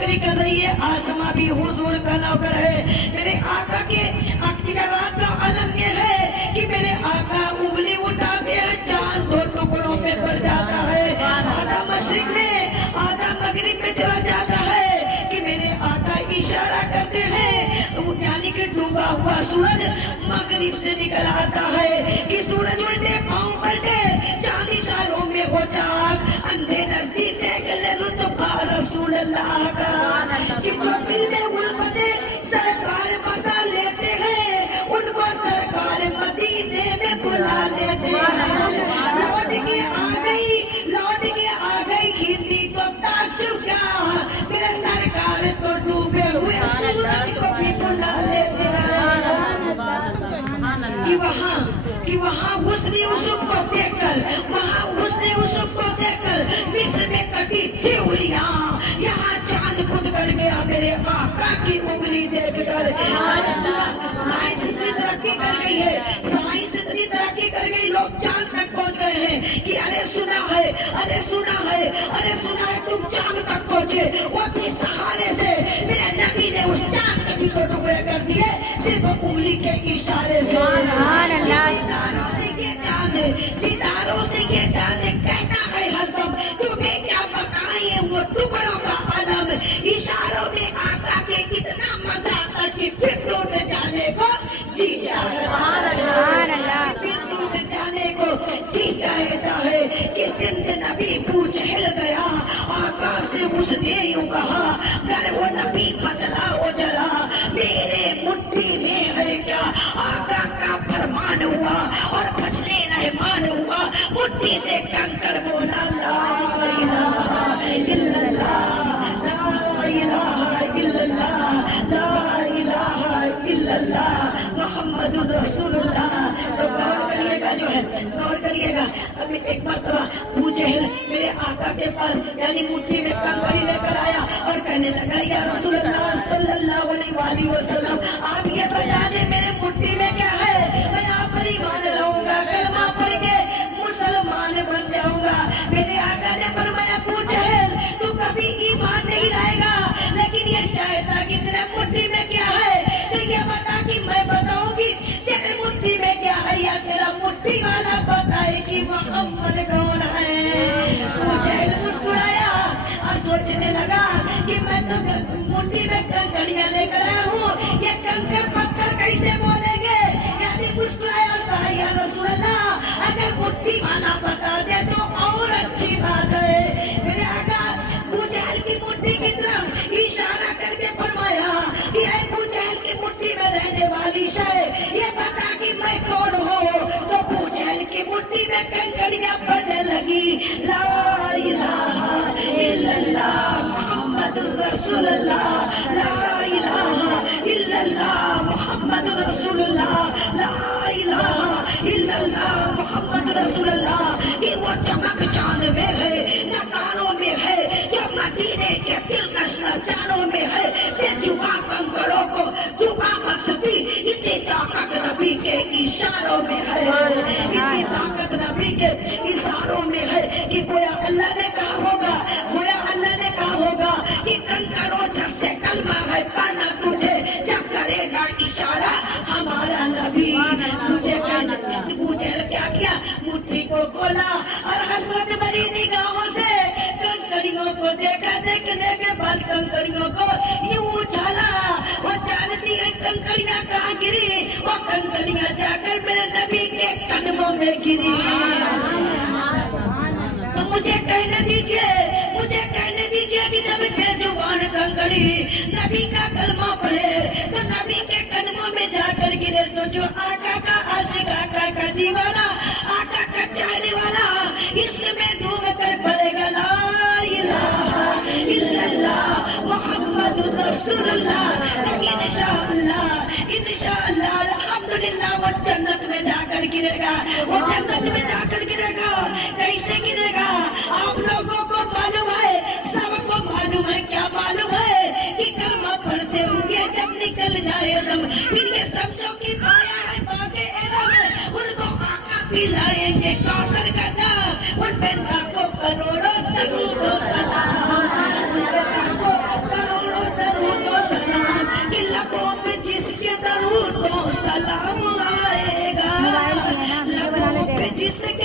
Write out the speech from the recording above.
नौकरी कर रही है, आसमां भी हुजूर का नौकर है। मेरे आका के अख्तियारात का आलम ये है कि मेरे आका उंगली उठाते हैं, चांद दो टुकड़ों पे पड़ जाता है, आधा मशरिक में आधा मगरिब में चला जाता है कि मेरे आका इशारा करते हैं, यानी कि डूबा हुआ सूरज मगरिब से निकल आता है कि सूरज उल्टे पांव पलटे, चांद इशारों में हो चाक, अंधे नजदीक देख ले रुतबा रसूल अल्लाह का, कि जो दिल में उल्फते सरकार बसा लेते हैं, उनको सरकार मदीने में बुला लेते हैं। लौट के आ गई हिंदी तो ताज्जुब क्या, मेरे सरकार तो डूबे हुए सूरज को भी बुला लेते हैं। कि वहाँ हुस्न यूसुफ को देखकर, मिस्र में कटी थी उंगलियां, यहाँ चांद खुद कर गया मेरे आका की उंगली देखकर। साइंस इतनी तरक्की कर गई है, लोग चांद तक पहुंच गए हैं कि अरे सुना है तुम चांद तक पहुंचे, वो भी सहारे से मेरे नबी ने उस चांद के भी तो टुकड़े कर दिए सिर्फ उंगली के इशारे से। सितारों से ये चांद कहता है हरदम, तुम्हें क्या बताएं वो टुकड़ों का आलम, इशारों में आका के इतना मजा आता कि फिर लौट जाने को जी चाहता है कि सिंध नबी पूछ हिल गया, आका से उसने यूं कहा, अगर वो नबी बदला हो जरा, मेरे मुट्ठी में है क्या, आका का फरमान हुआ और फजले रहमान हुआ, मुट्ठी से कंकर बोला ला इलाहा इल्लल्लाह, ला इलाहा इल्लल्लाह, ला इलाहा इल्लल्लाह मुहम्मदुर रसूलुल्लाह। तो गौर करिएगा अभी एक मरतबा अबू जहल मेरे आका के पास यानी मुट्ठी में कंकड़ी लेकर आया और कहने लगा, या रसूलुल्लाह सल्लल्लाहु अलैहि वसल्लम, आप ये बता दें मेरे मुट्ठी में क्या है, मैं आप पर ईमान लाऊंगा, कलमा पढ़ के मुसलमान बन जाऊंगा। मेरे आका ने फरमाया, अबू जहल तू कभी ईमान नहीं लाएगा, लेकिन ये चाहता कि तेरे मुट्ठी में क्या है, तो ये बता कि मैं बताऊंगी तेरे मुट्ठी में क्या है, या तेरा मुट्ठी वाला बताए कि मोहम्मद कौन है। अबू जहल मुस्कुराया और सोचने लगा कि मैं तो मुट्ठी में कंकड़ियां लेकर आया हूँ, ये कंकड़ पत्थर कैसे बोलेंगे, यानी मुस्कुराया और कहा, या रसूल अल्लाह अगर मुट्ठी वाला बता दे तो और अच्छी बात है। मेरे आका अबू जहल की मुट्ठी की तरफ इशारा करके फरमाया कि अबू जहल की मुट्ठी में रहने वाली शय ये बता कि मैं कौन हूँ। तो अबू जहल की मुट्ठी में कंकड़ियां पड़ने लगी, ला इलाहा इल्लल्लाह मुहम्मदुर रसूलुल्लाह, ला इलाहा इल्लल्लाह मुहम्मदुर रसूलुल्लाह, ला इलाहा इल्लल्लाह मुहम्मदुर रसूलुल्लाह। ये वो चमक चांद में है, न कानों में है, जो मदीने के दिलकश नजारों में है, बेजुबां कंकड़ों को जुबां बख्शती, इतनी ताकत नबी के इशारों में है, इतनी ताकत नबी के इशारों में है कि गोया अल्लाह ने कहा होगा कि कंकड़ों झट से कलमा है पढ़ना तुझे, जब करेगा इशारा हमारा नबी। मुझे क्या किया, मुट्ठी को खोला और हसरत भरी निगाहों से कंकड़ियों को देखा, देखने के बाद कंकड़ियों को यूं उछाला, वो जानती है कंकड़ियां कहाँ गिरी, वो कंकड़ियां जाकर मेरे नबी के कदमों में गिरी। तो मुझे कहने दीजिए कि जब बेजुबान कंकड़ी नबी का कलमा पढ़े तो नबी के कदमों में जाकर गिरे, तो जो आका का आशिक, आका का दीवाना, आका का चाहने वाला इसमें डूब कर पड़ेगा, ला इलाहा इल्लल्लाह मुहम्मदुर रसूलुल्लाह। लेकिन इंशाअल्लाह अल्हम्दुलिल्लाह वो जन्नत में जाकर गिरेगा, वो जन्नत में जाकर गिरेगा। कैसे गिरेगा आप लोगों को मालूम है, सबको मालूम है। क्या मालूम है कि कलमा पढ़ते हुए जब निकल जाए दम, फिर ये शब्दों की माया है बागे इल्म, उनको आका पिलाएंगे कौसर का जाम, उन पे लाखों करोड़ों दरूद और सलाम, उन पे लाखों करोड़ों جس